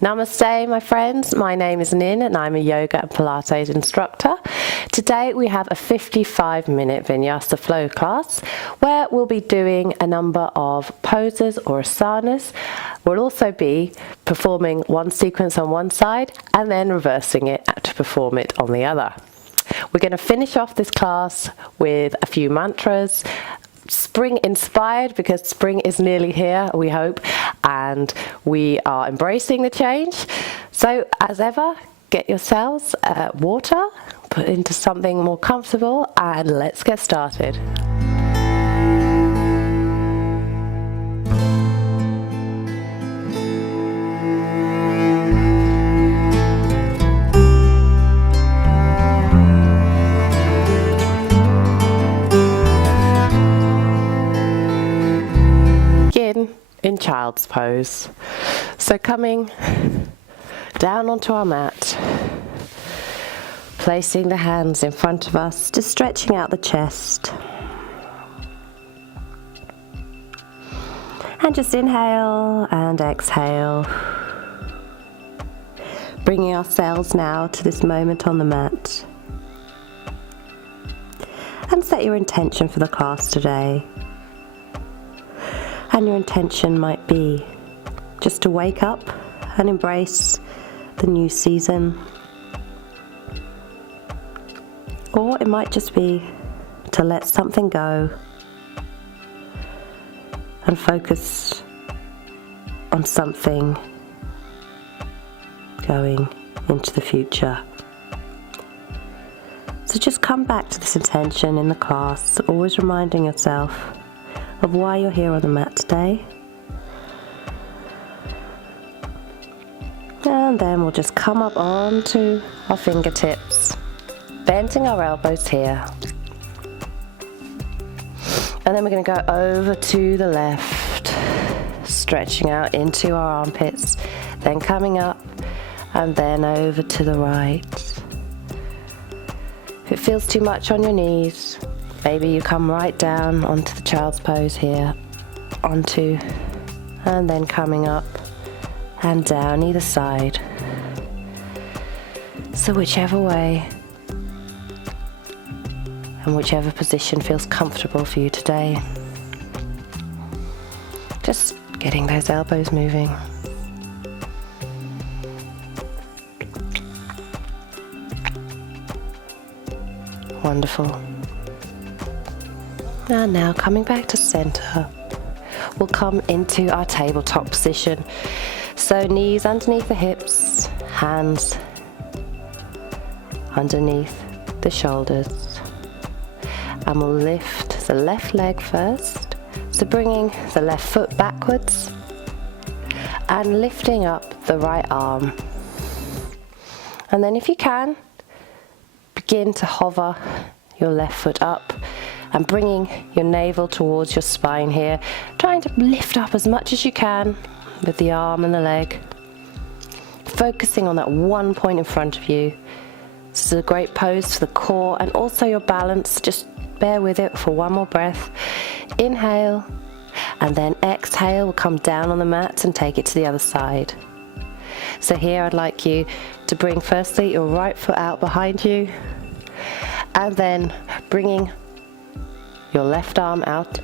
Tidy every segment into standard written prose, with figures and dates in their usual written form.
Namaste, my friends. My name is Nin and I'm a yoga and Pilates instructor. Today we have a 55-minute Vinyasa Flow class where we'll be doing a number of poses or asanas. We'll also be performing one sequence on one side and then reversing it to perform it on the other. We're going to finish off this class with a few mantras, spring inspired, because spring is nearly here, we hope, and we are embracing the change. So as ever, get yourselves water, put into something more comfortable, and let's get started. In child's pose. So coming down onto our mat, placing the hands in front of us, just stretching out the chest. And just inhale and exhale. Bringing ourselves now to this moment on the mat. And set your intention for the class today. And your intention might be just to wake up and embrace the new season. Or it might just be to let something go and focus on something going into the future. So just come back to this intention in the class, always reminding yourself of why you're here on the mat today. And then we'll just come up onto our fingertips, bending our elbows here. And then we're going to go over to the left, stretching out into our armpits, then coming up and then over to the right. If it feels too much on your knees, maybe you come right down onto the child's pose here, and then coming up and down either side. So whichever way and whichever position feels comfortable for you today. Just getting those elbows moving. Wonderful. And now coming back to center, we'll come into our tabletop position. So knees underneath the hips, hands underneath the shoulders. And we'll lift the left leg first. So bringing the left foot backwards and lifting up the right arm. And then if you can, begin to hover your left foot up and bringing your navel towards your spine here, trying to lift up as much as you can with the arm and the leg, focusing on that one point in front of you. This is a great pose for the core and also your balance. Just bear with it for one more breath. Inhale and then exhale. We'll come down on the mat and take it to the other side. So here I'd like you to bring firstly your right foot out behind you and then bringing your left arm out,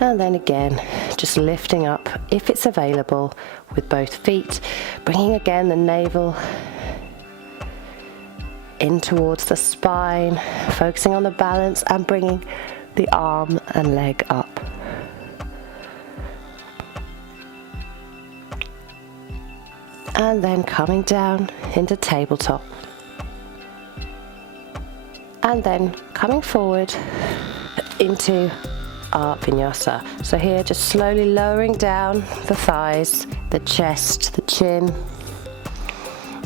and then again just lifting up if it's available with both feet, bringing again the navel in towards the spine, focusing on the balance and bringing the arm and leg up. And then coming down into tabletop, and then coming forward into our vinyasa. So here just slowly lowering down the thighs, the chest, the chin,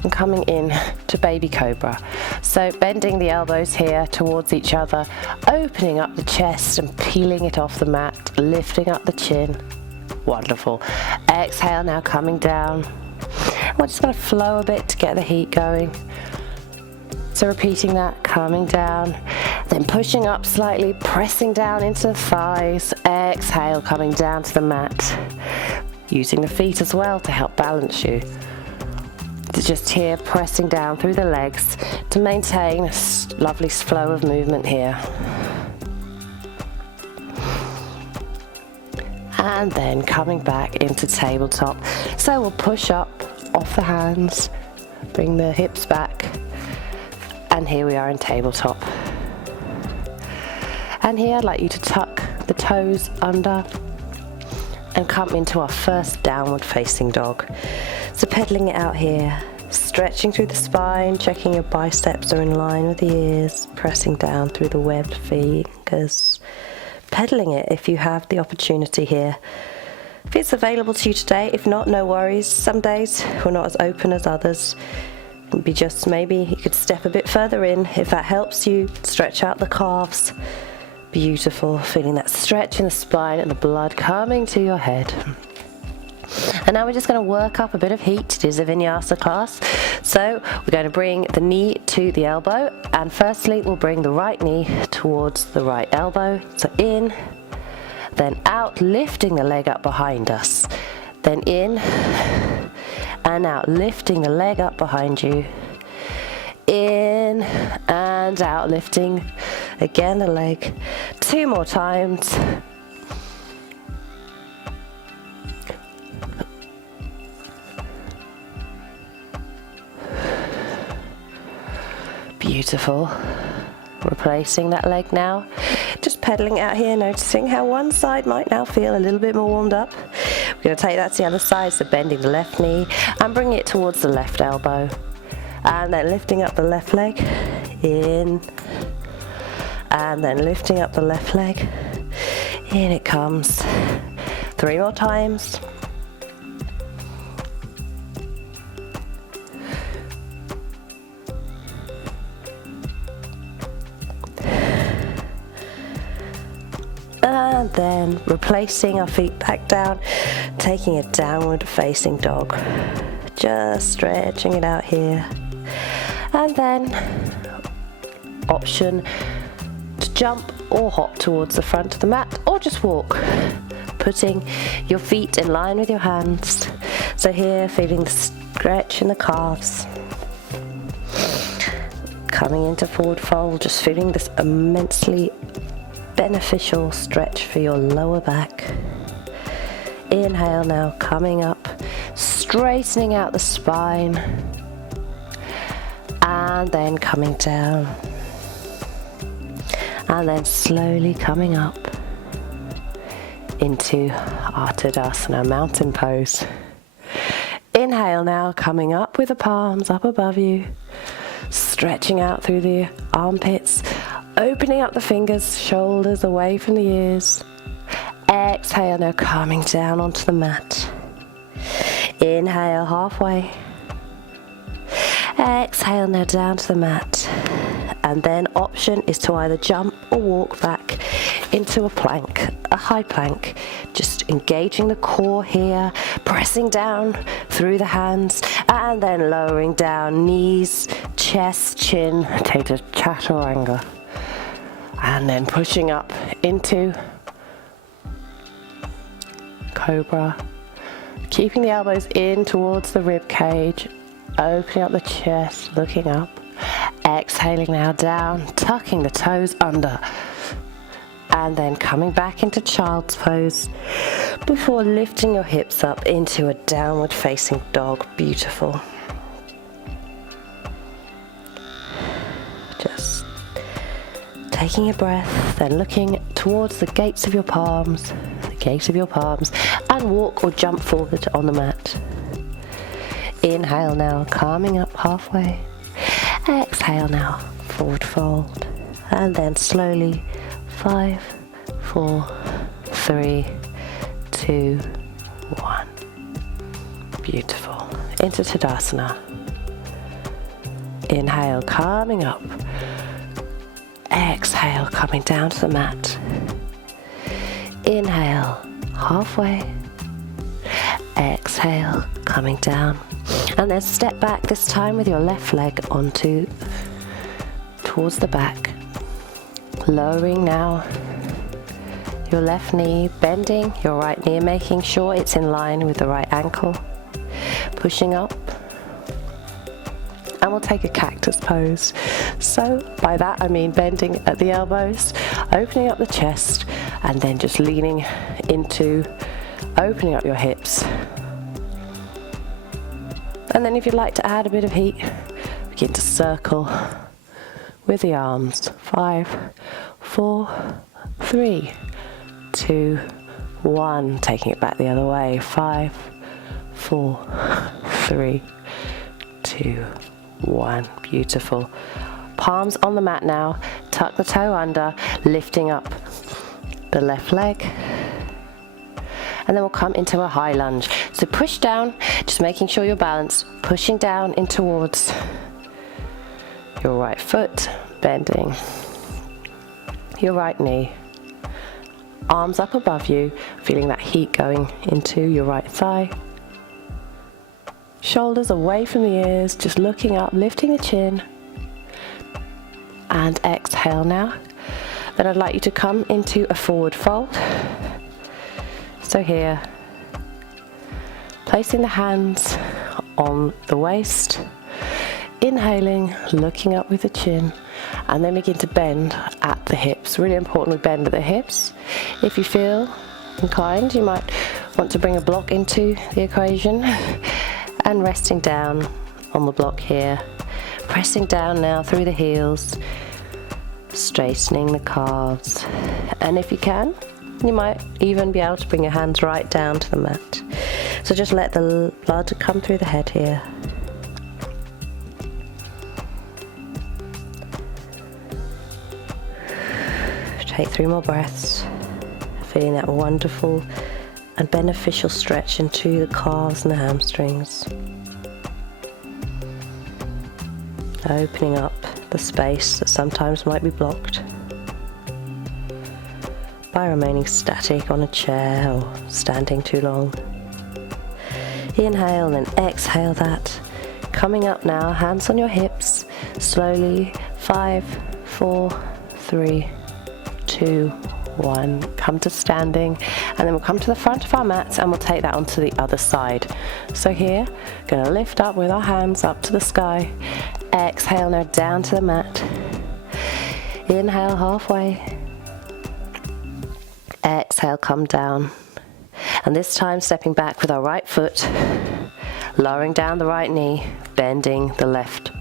and coming in to baby cobra. So bending the elbows here towards each other, opening up the chest and peeling it off the mat, lifting up the chin. Wonderful. Exhale, now coming down. We're just going to flow a bit to get the heat going. So repeating that, coming down, then pushing up slightly, pressing down into the thighs. Exhale, coming down to the mat. Using the feet as well to help balance you. Just here, pressing down through the legs to maintain a lovely flow of movement here. And then coming back into tabletop. So we'll push up off the hands, bring the hips back, and here we are in tabletop. And here I'd like you to tuck the toes under and come into our first downward facing dog. So pedaling it out here, stretching through the spine, checking your biceps are in line with the ears, pressing down through the webbed fingers, pedaling it if you have the opportunity here. If it's available to you today, if not, no worries. Some days we're not as open as others. It'd be just maybe you could step a bit further in if that helps you. Stretch out the calves. Beautiful, feeling that stretch in the spine and the blood coming to your head. And now we're just going to work up a bit of heat. It is a vinyasa class. So we're going to bring the knee to the elbow, and firstly we'll bring the right knee towards the right elbow. So in, then out, lifting the leg up behind us. Then in and out, lifting the leg up behind you. In and out, lifting again the leg. 2 more times. Beautiful. Replacing that leg now. Just pedaling out here, noticing how one side might now feel a little bit more warmed up. We're going to take that to the other side, so bending the left knee and bring it towards the left elbow. And then lifting up the left leg, in, and then lifting up the left leg, in it comes. 3 more times. And then replacing our feet back down, taking a downward facing dog. Just stretching it out here. And then option to jump or hop towards the front of the mat, or just walk, putting your feet in line with your hands. So here, feeling the stretch in the calves. Coming into forward fold, just feeling this immensely beneficial stretch for your lower back. Inhale now, coming up, straightening out the spine, and then coming down, and then slowly coming up into our Tadasana, mountain pose. Inhale now, coming up with the palms up above you, stretching out through the armpits, opening up the fingers, shoulders away from the ears. Exhale now, coming down onto the mat. Inhale halfway. Exhale now, down to the mat. And then option is to either jump or walk back into a plank, a high plank. Just engaging the core here, pressing down through the hands, and then lowering down, knees, chest, chin, take a chaturanga. And then pushing up into Cobra. Keeping the elbows in towards the rib cage, opening up the chest, looking up. Exhaling now down, tucking the toes under. And then coming back into child's pose before lifting your hips up into a downward facing dog. Beautiful. Just taking a breath, then looking towards the gates of your palms, and walk or jump forward on the mat. Inhale now, calming up halfway. Exhale now, forward fold, and then slowly 5, 4, 3, 2, 1. Beautiful. Into Tadasana. Inhale, calming up. Exhale, coming down to the mat. Inhale, halfway. Exhale, coming down. And then step back, this time with your left leg towards the back. Lowering now your left knee, bending your right knee, making sure it's in line with the right ankle. Pushing up and we'll take a cactus pose. So by that I mean bending at the elbows, opening up the chest, and then just leaning into opening up your hips. And then if you'd like to add a bit of heat, begin to circle with the arms. 5, 4, 3, 2, 1. Taking it back the other way. 5, 4, 3, 2, 1. Beautiful. Palms on the mat now. Tuck the toe under, lifting up the left leg. And then we'll come into a high lunge. So push down, just making sure you're balanced, pushing down in towards your right foot, bending your right knee. Arms up above you, feeling that heat going into your right thigh. Shoulders away from the ears, just looking up, lifting the chin. And exhale now. Then I'd like you to come into a forward fold. So here, placing the hands on the waist, inhaling, looking up with the chin, and then begin to bend at the hips. Really important we bend at the hips. If you feel inclined, you might want to bring a block into the equation, and resting down on the block here. Pressing down now through the heels, straightening the calves, and if you can, you might even be able to bring your hands right down to the mat. So just let the blood come through the head here. Take 3 more breaths, feeling that wonderful and beneficial stretch into the calves and the hamstrings. Opening up the space that sometimes might be blocked by remaining static on a chair or standing too long. Inhale and exhale that. Coming up now, hands on your hips, slowly. 5, 4, 3, 2, 1. Come to standing, and then we'll come to the front of our mats and we'll take that onto the other side. So here, going to lift up with our hands up to the sky. Exhale now down to the mat. Inhale halfway. Exhale, come down. And this time stepping back with our right foot, lowering down the right knee, bending the left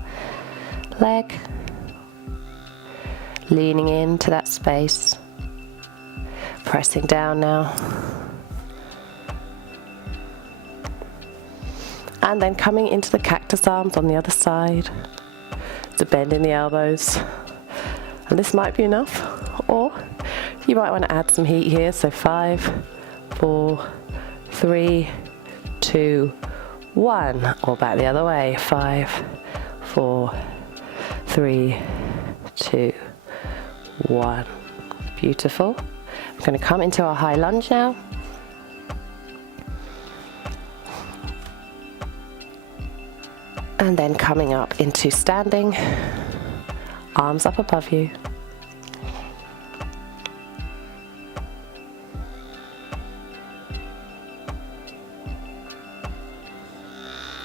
leg, leaning into that space, pressing down now. And then coming into the cactus arms on the other side. So bending the elbows. And this might be enough, or you might want to add some heat here. So 5, 4, 3, 2, 1. Or back the other way. 5, 4, 3, 2, 1. Beautiful. I'm going to come into our high lunge now. And then coming up into standing, arms up above you.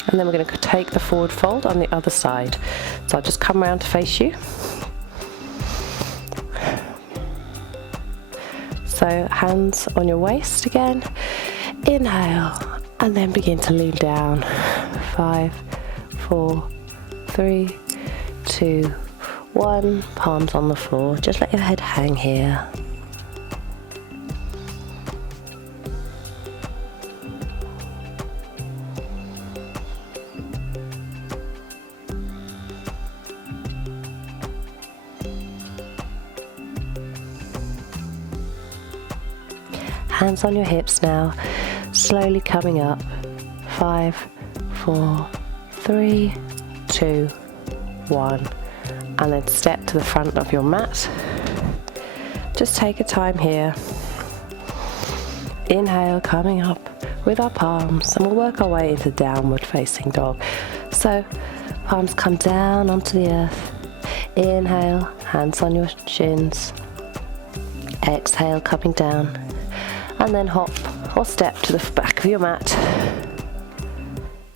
And then we're going to take the forward fold on the other side. So I'll just come around to face you. So hands on your waist again. Inhale, and then begin to lean down. 5, 4, 3, 2, 1. Palms on the floor. Just let your head hang here. Hands on your hips now, slowly coming up. 5, 4, 3, 2, 1. And then step to the front of your mat. Just take a time here. Inhale, coming up with our palms, and we'll work our way into downward facing dog. So palms come down onto the earth. Inhale, hands on your shins. Exhale, coming down. And then hop or step to the back of your mat.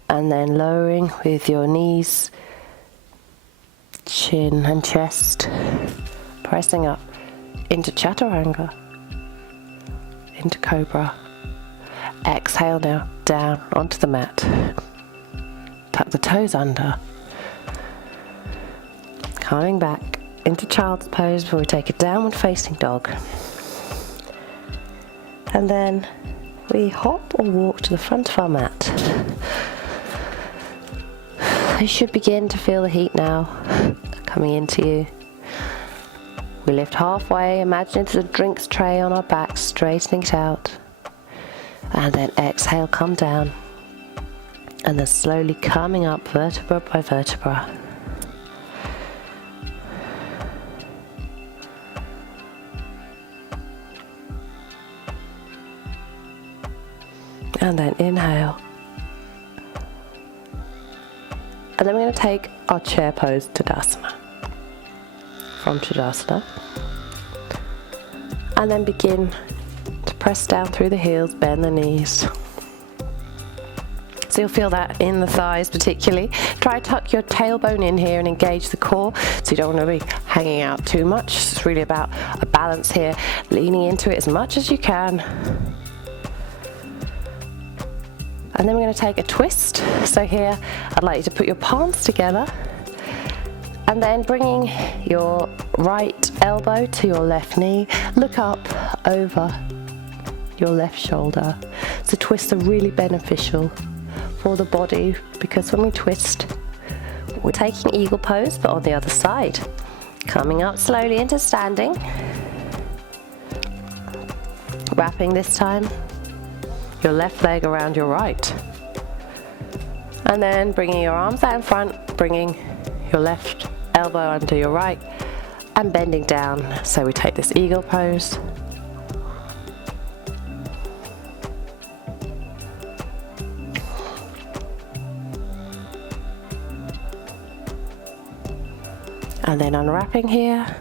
And then lowering with your knees chin and chest, pressing up into chaturanga, into cobra. Exhale now, down onto the mat. Tuck the toes under. Coming back into child's pose before we take a downward facing dog. And then we hop or walk to the front of our mat. You should begin to feel the heat now coming into you. We lift halfway, imagine it's a drinks tray on our back, straightening it out. And then exhale, come down. And then slowly coming up vertebra by vertebra. And then inhale. And then we're going to take our chair pose, Tadasana. From Tadasana. And then begin to press down through the heels, bend the knees. So you'll feel that in the thighs particularly. Try to tuck your tailbone in here and engage the core, so you don't want to be hanging out too much. It's really about a balance here, leaning into it as much as you can. And then we're going to take a twist. So here I'd like you to put your palms together and then bringing your right elbow to your left knee, look up over your left shoulder. So twists are really beneficial for the body because when we twist, we're taking eagle pose but on the other side. Coming up slowly into standing. Wrapping this time your left leg around your right. And then bringing your arms out in front, bringing your left elbow under your right and bending down. So we take this eagle pose. And then unwrapping here.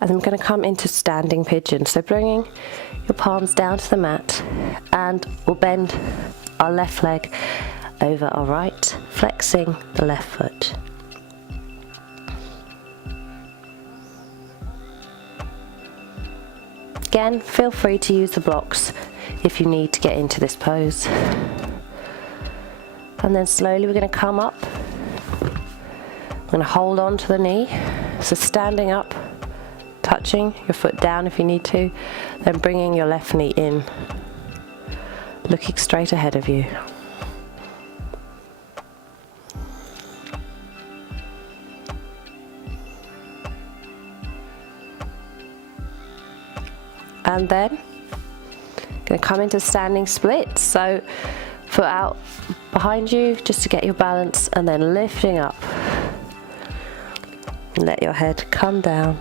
And then we're going to come into standing pigeon. So bringing your palms down to the mat and we'll bend our left leg over our right, flexing the left foot. Again, feel free to use the blocks if you need to get into this pose. And then slowly we're going to come up. We're going to hold on to the knee. So standing up, touching your foot down if you need to, then bringing your left knee in, looking straight ahead of you. And then going to come into standing split. So foot out behind you just to get your balance and then lifting up. And let your head come down.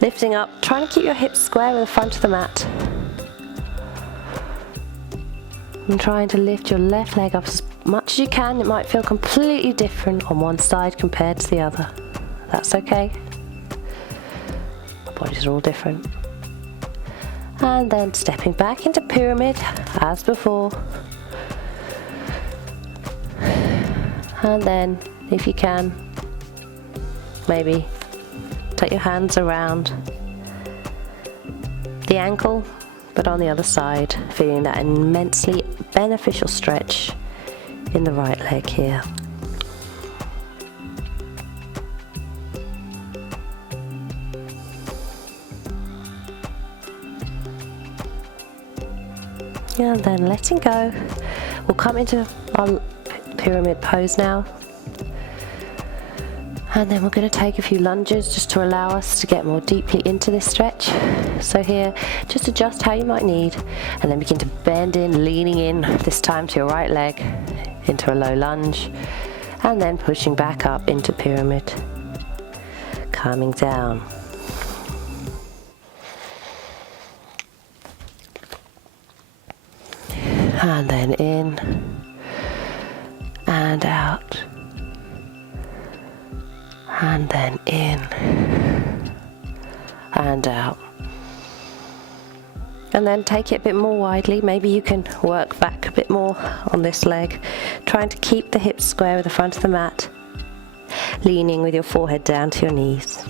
Lifting up, trying to keep your hips square with the front of the mat. And trying to lift your left leg up as much as you can. It might feel completely different on one side compared to the other. That's okay. Our bodies are all different. And then stepping back into pyramid as before. And then, if you can, maybe take your hands around the ankle, but on the other side, feeling that immensely beneficial stretch in the right leg here. And then letting go. We'll come into our pyramid pose now. And then we're going to take a few lunges just to allow us to get more deeply into this stretch. So here, just adjust how you might need, and then begin to bend in, leaning in, this time to your right leg, into a low lunge, and then pushing back up into pyramid, coming down. And then in, and out. And then in and out. And then take it a bit more widely. Maybe you can work back a bit more on this leg, trying to keep the hips square with the front of the mat, leaning with your forehead down to your knees.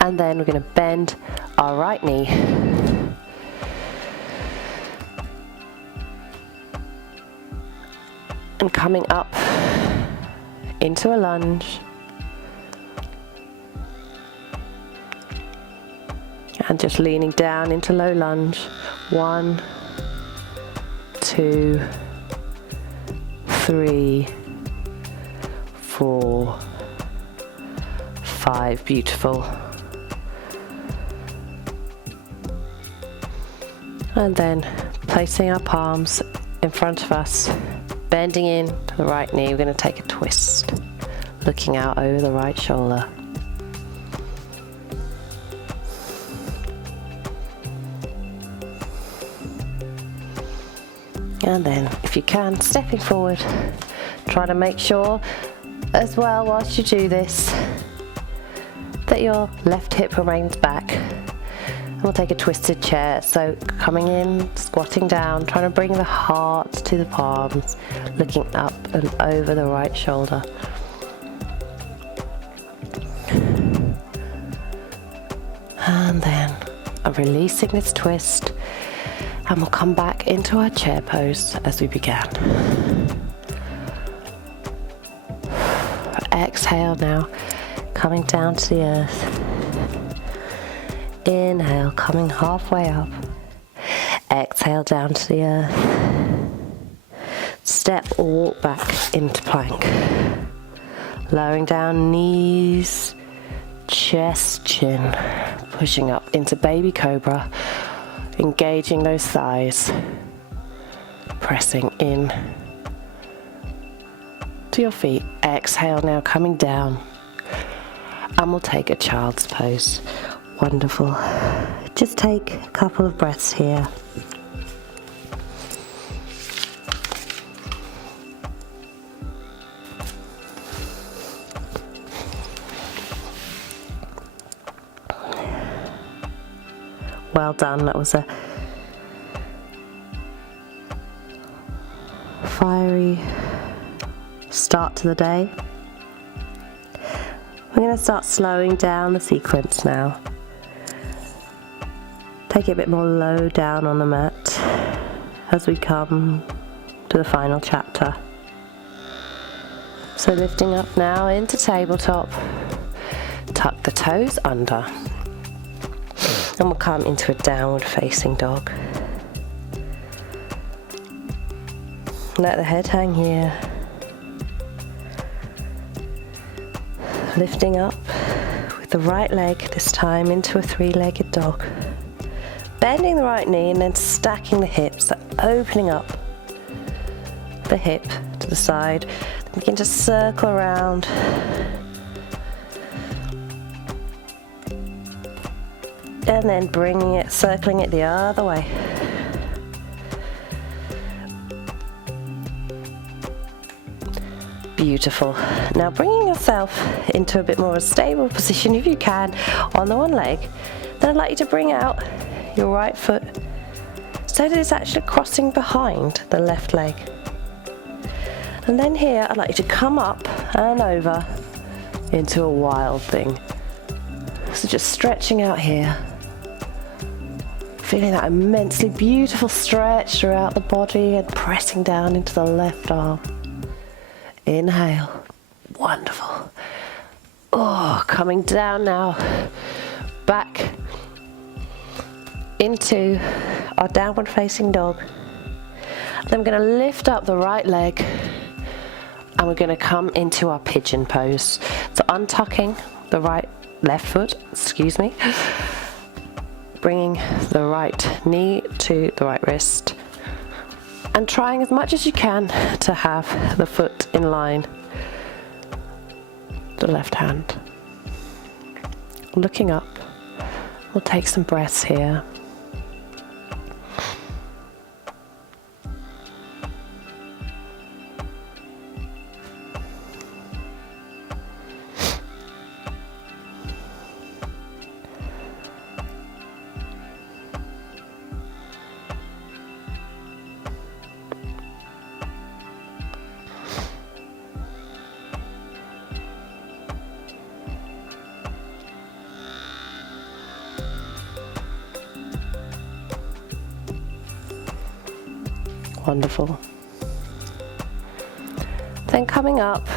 And then we're going to bend our right knee. And coming up into a lunge. And just leaning down into low lunge. 1, 2, 3, 4, 5. Beautiful. And then placing our palms in front of us, bending in to the right knee. We're going to take a twist, looking out over the right shoulder. And then, if you can, stepping forward, try to make sure as well whilst you do this that your left hip remains back. We'll take a twisted chair, so coming in, squatting down, trying to bring the heart to the palms, looking up and over the right shoulder. And then I'm releasing this twist, and we'll come back into our chair pose as we began. Exhale now, coming down to the earth. Inhale, coming halfway up. Exhale down to the earth. Step or walk back into plank. Lowering down knees, chest, chin. Pushing up into baby cobra. Engaging those thighs. Pressing in to your feet. Exhale now, coming down. And we'll take a child's pose. Wonderful. Just take a couple of breaths here. Well done. That was a fiery start to the day. We're going to start slowing down the sequence now. Take it a bit more low down on the mat as we come to the final chapter. So lifting up now into tabletop, tuck the toes under, and we'll come into a downward facing dog. Let the head hang here. Lifting up with the right leg, this time into a three-legged dog. Bending the right knee and then stacking the hips, so opening up the hip to the side. Then begin to circle around. And then bringing it, circling it the other way. Beautiful. Now bringing yourself into a bit more of a stable position if you can on the one leg. Then I'd like you to bring out your right foot so that it's actually crossing behind the left leg. And then here I'd like you to come up and over into a wild thing. So just stretching out here. Feeling that immensely beautiful stretch throughout the body and pressing down into the left arm. Inhale. Wonderful. Oh, coming down now. Back into our downward facing dog. Then we're going to lift up the right leg and we're going to come into our pigeon pose. So untucking the left foot, bringing the right knee to the right wrist and trying as much as you can to have the foot in line, the left hand. Looking up We'll take some breaths here. Wonderful. Then coming up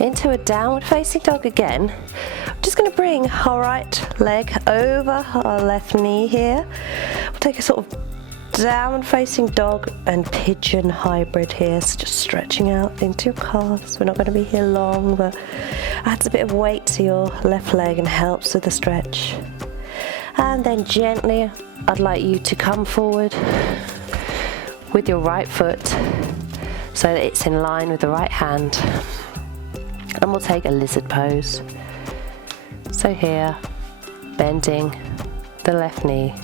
into a downward facing dog again. I'm just going to bring our right leg over our left knee here. We'll take a sort of downward facing dog and pigeon hybrid here. So just stretching out into your calves. We're not going to be here long, but adds a bit of weight to your left leg and helps with the stretch. And then gently, I'd like you to come forward with your right foot so that it's in line with the right hand, and we'll take a lizard pose. So here, bending the left knee,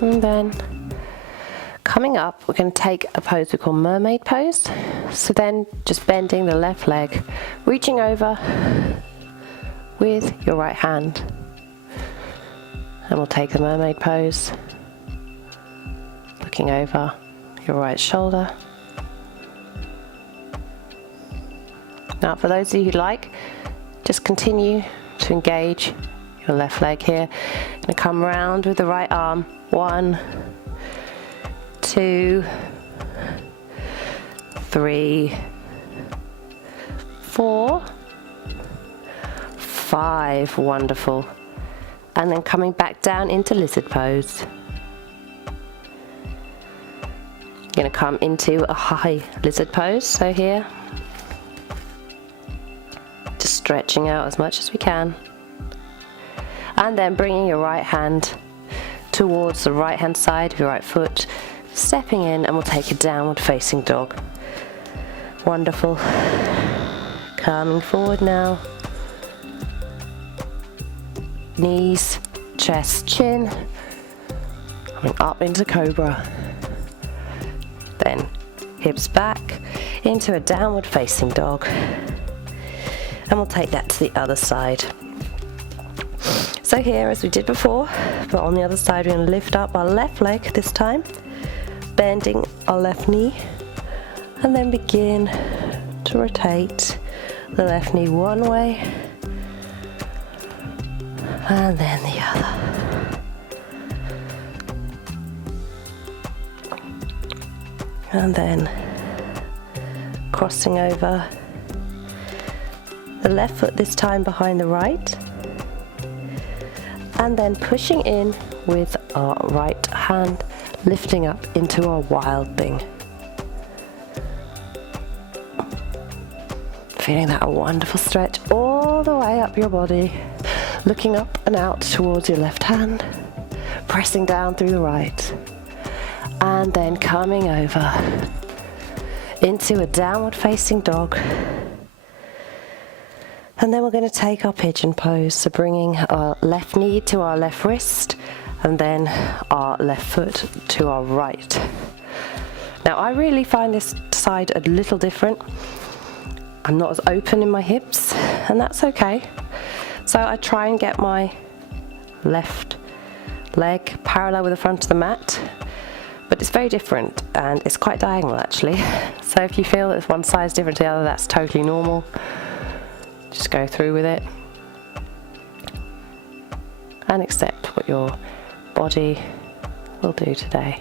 and then coming up, we're going to take a pose we call mermaid pose. So then just bending the left leg, reaching over with your right hand, and we'll take the mermaid pose, looking over your right shoulder. Now for those of you who like, just continue to engage your left leg here. Going to come round with the right arm. 1, 2, 3, 4, 5. Wonderful. And then coming back down into lizard pose. You're going to come into a high lizard pose. So here, just stretching out as much as we can. And then bringing your right hand towards the right hand side of your right foot, stepping in, and we'll take a downward facing dog. Wonderful. Coming forward now. Knees, chest, chin. Coming up into cobra. Then hips back into a downward facing dog. And we'll take that to the other side. So here, as we did before, but on the other side, we're going to lift up our left leg this time, bending our left knee, and then begin to rotate the left knee one way, and then the other. And then crossing over the left foot this time behind the right, and then pushing in with our right hand, lifting up into our wild thing. Feeling that wonderful stretch all the way up your body, looking up and out towards your left hand, pressing down through the right, and then coming over into a downward facing dog. And then we're going to take our pigeon pose, so bringing our left knee to our left wrist, and then our left foot to our right. Now I really find this side a little different. I'm not as open in my hips, and that's okay. So I try and get my left leg parallel with the front of the mat, but it's very different, and it's quite diagonal actually. So if you feel that one side is different to the other, that's totally normal. Just go through with it and accept what your body will do today.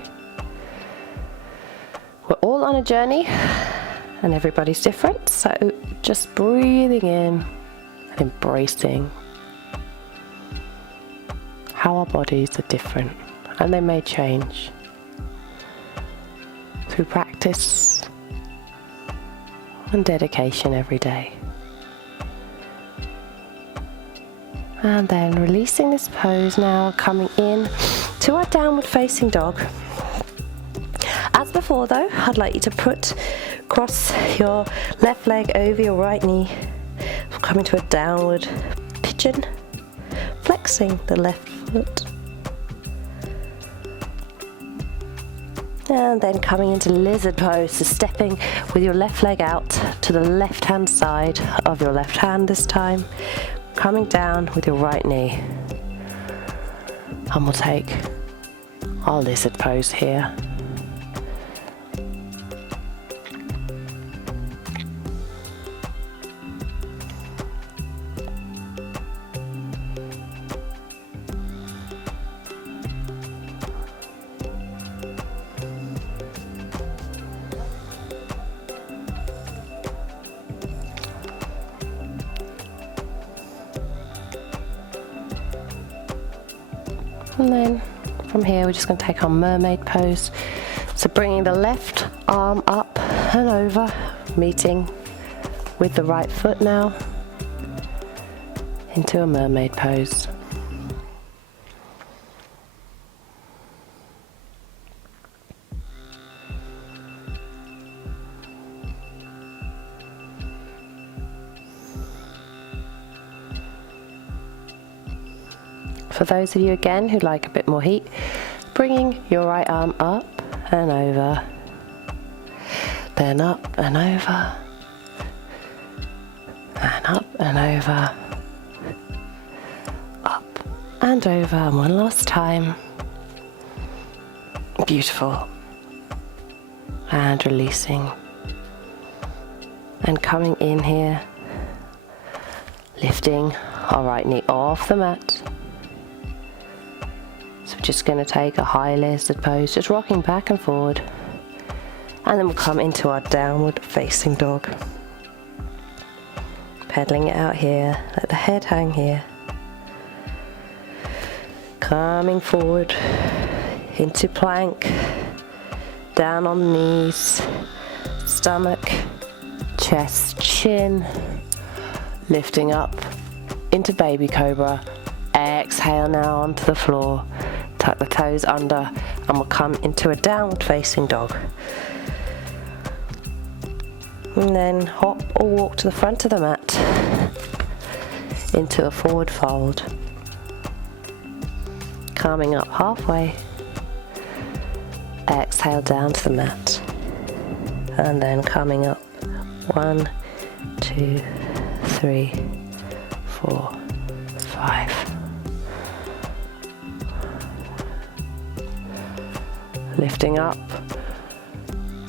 We're all on a journey and everybody's different, so just breathing in and embracing how our bodies are different and they may change. through practice and dedication every day. And then releasing this pose now, coming in to our downward facing dog. As before though, I'd like you to cross your left leg over your right knee, coming to a downward pigeon, flexing the left foot. And then coming into lizard pose, so stepping with your left leg out to the left hand side of your left hand this time, coming down with your right knee. And we'll take our lizard pose here. And then from here we're just going to take our mermaid pose. So bringing the left arm up and over, meeting with the right foot now into a mermaid pose. For those of you again who like a bit more heat, bringing your right arm up and over, then up and over, and up and over, up and over, and one last time. Beautiful. And releasing. And coming in here, lifting our right knee off the mat. So we're just going to take a high lizard pose, just rocking back and forward. And then we'll come into our downward facing dog. Pedaling it out here, let the head hang here. Coming forward into plank, down on the knees, stomach, chest, chin, lifting up into baby cobra. Exhale now onto the floor. Tuck the toes under and we'll come into a downward facing dog. And then hop or walk to the front of the mat into a forward fold. Coming up halfway. Exhale down to the mat. And then coming up 1, 2, 3, 4, 5. Lifting up,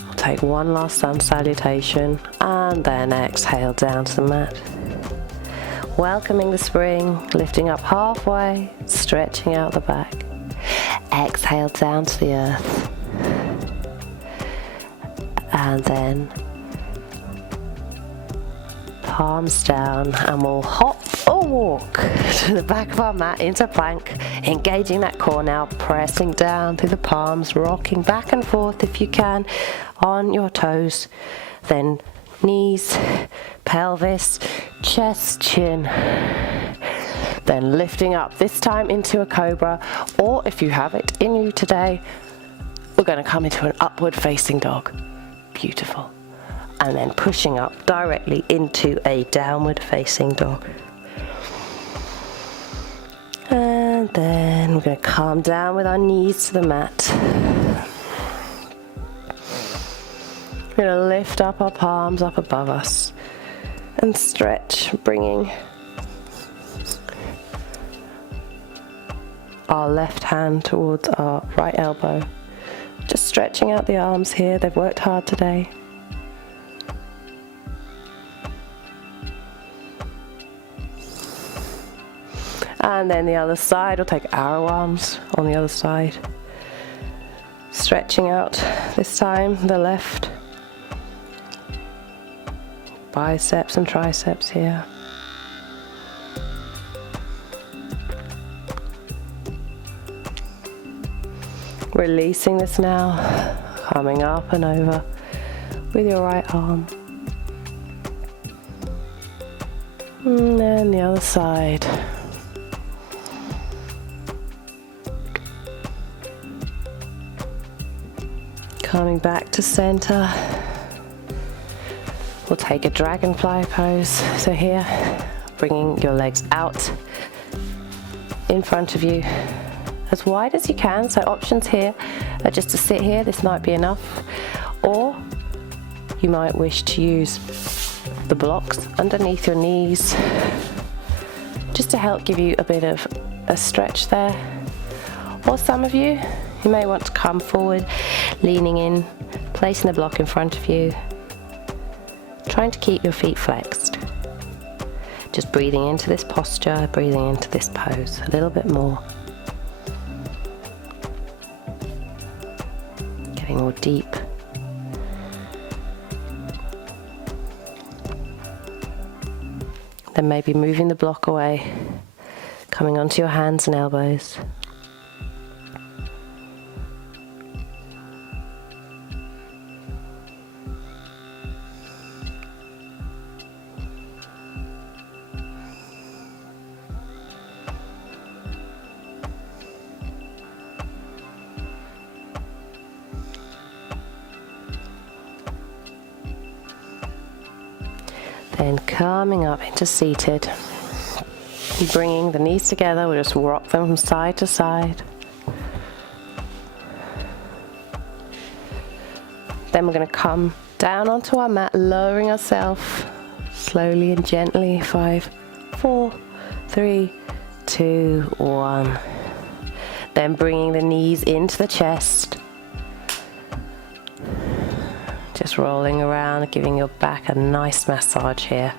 we'll take one last sun salutation and then exhale down to the mat. Welcoming the spring, lifting up halfway, stretching out the back. Exhale down to the earth. And then palms down and we'll hop or walk to the back of our mat into plank, engaging that core now, pressing down through the palms, rocking back and forth if you can on your toes, then knees, pelvis, chest, chin, then lifting up, this time into a cobra, or if you have it in you today, we're going to come into an upward facing dog. Beautiful. And then pushing up directly into a downward facing dog. And then we're going to calm down with our knees to the mat. We're going to lift up our palms up above us and stretch, bringing our left hand towards our right elbow. Just stretching out the arms here, they've worked hard today. And then the other side, we'll take arrow arms on the other side. Stretching out, this time the left. Biceps and triceps here. Releasing this now. Coming up and over with your right arm. And then the other side. Coming back to center. We'll take a dragonfly pose. So here, bringing your legs out in front of you as wide as you can. So options here are just to sit here. This might be enough. Or you might wish to use the blocks underneath your knees just to help give you a bit of a stretch there. Or some of you may want to come forward, leaning in, placing the block in front of you, trying to keep your feet flexed. Just breathing into this posture, breathing into this pose a little bit more. Getting more deep. Then maybe moving the block away, coming onto your hands and elbows. Then coming up into seated, bringing the knees together, we'll just rock them from side to side. Then we're going to come down onto our mat, lowering ourselves slowly and gently. 5, 4, 3, 2, 1. Then bringing the knees into the chest. Just rolling around, giving your back a nice massage here.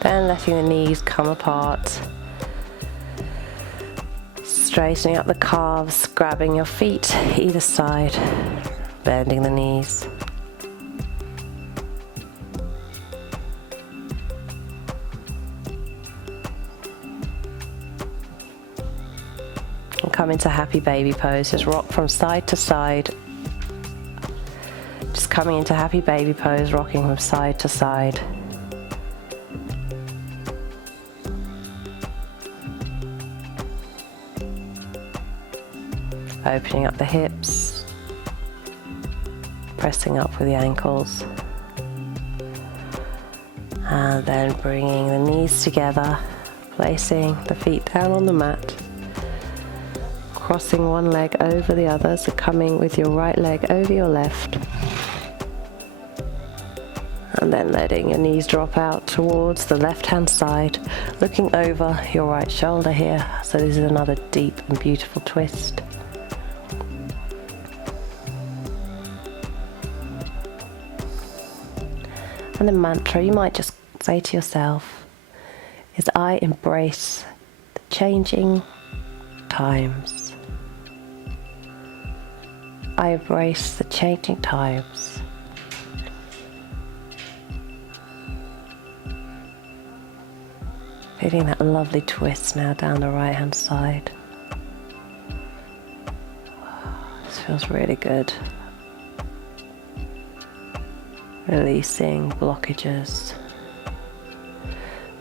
Then letting the knees come apart. Straightening up the calves, grabbing your feet either side, bending the knees. Come into happy baby pose, just rock from side to side. Just coming into happy baby pose, rocking from side to side. Opening up the hips, pressing up with the ankles. And then bringing the knees together, placing the feet down on the mat. Crossing one leg over the other, so coming with your right leg over your left. And then letting your knees drop out towards the left-hand side, looking over your right shoulder here. So this is another deep and beautiful twist. And the mantra you might just say to yourself is, I embrace the changing times. I embrace the changing times. Feeling that lovely twist now down the right hand side. This feels really good. Releasing blockages.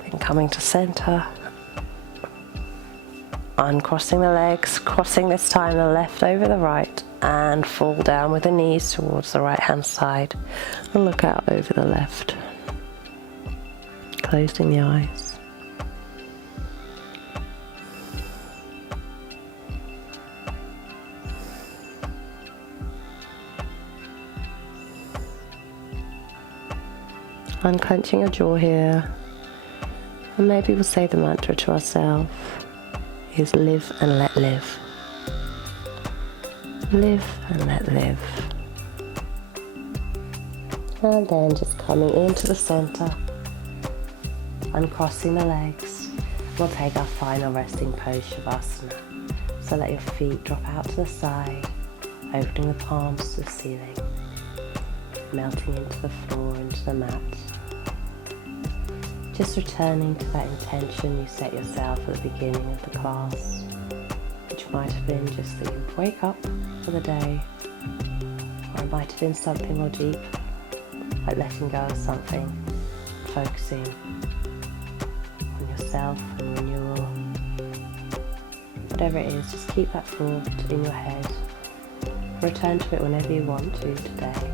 Then coming to center. Uncrossing the legs, crossing this time the left over the right, and fall down with the knees towards the right hand side and look out over the left. Closing the eyes. Unclenching your jaw here, and maybe we'll say the mantra to ourselves is live and let live. Live and let live. And then just coming into the center, uncrossing the legs. We'll take our final resting pose, Shavasana. So let your feet drop out to the side, opening the palms to the ceiling, melting into the floor, into the mat. Just returning to that intention you set yourself at the beginning of the class, which might have been just that you wake up for the day, or it might have been something more deep, like letting go of something, focusing on yourself and renewal. Whatever it is, just keep that thought in your head. Return to it whenever you want to today.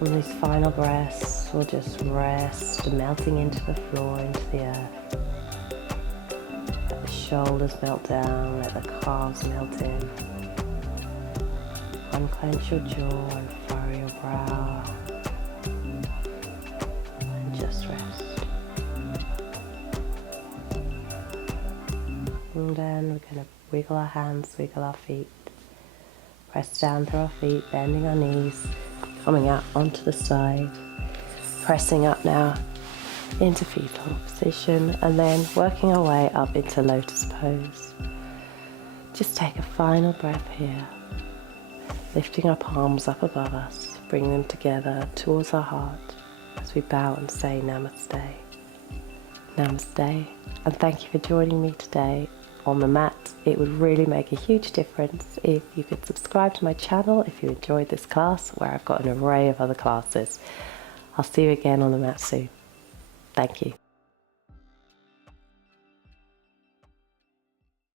On these final breaths, we'll just rest, melting into the floor, into the earth. Let the shoulders melt down, let the calves melt in. Unclench your jaw and furrow your brow. And just rest. And then we're going to wiggle our hands, wiggle our feet. Press down through our feet, bending our knees, coming out onto the side. Pressing up now into fetal position, and then working our way up into lotus pose. Just take a final breath here. Lifting our palms up above us, bring them together towards our heart as we bow and say Namaste. Namaste, and thank you for joining me today on the mat. It would really make a huge difference if you could subscribe to my channel if you enjoyed this class, where I've got an array of other classes. I'll see you again on the mat soon. Thank you.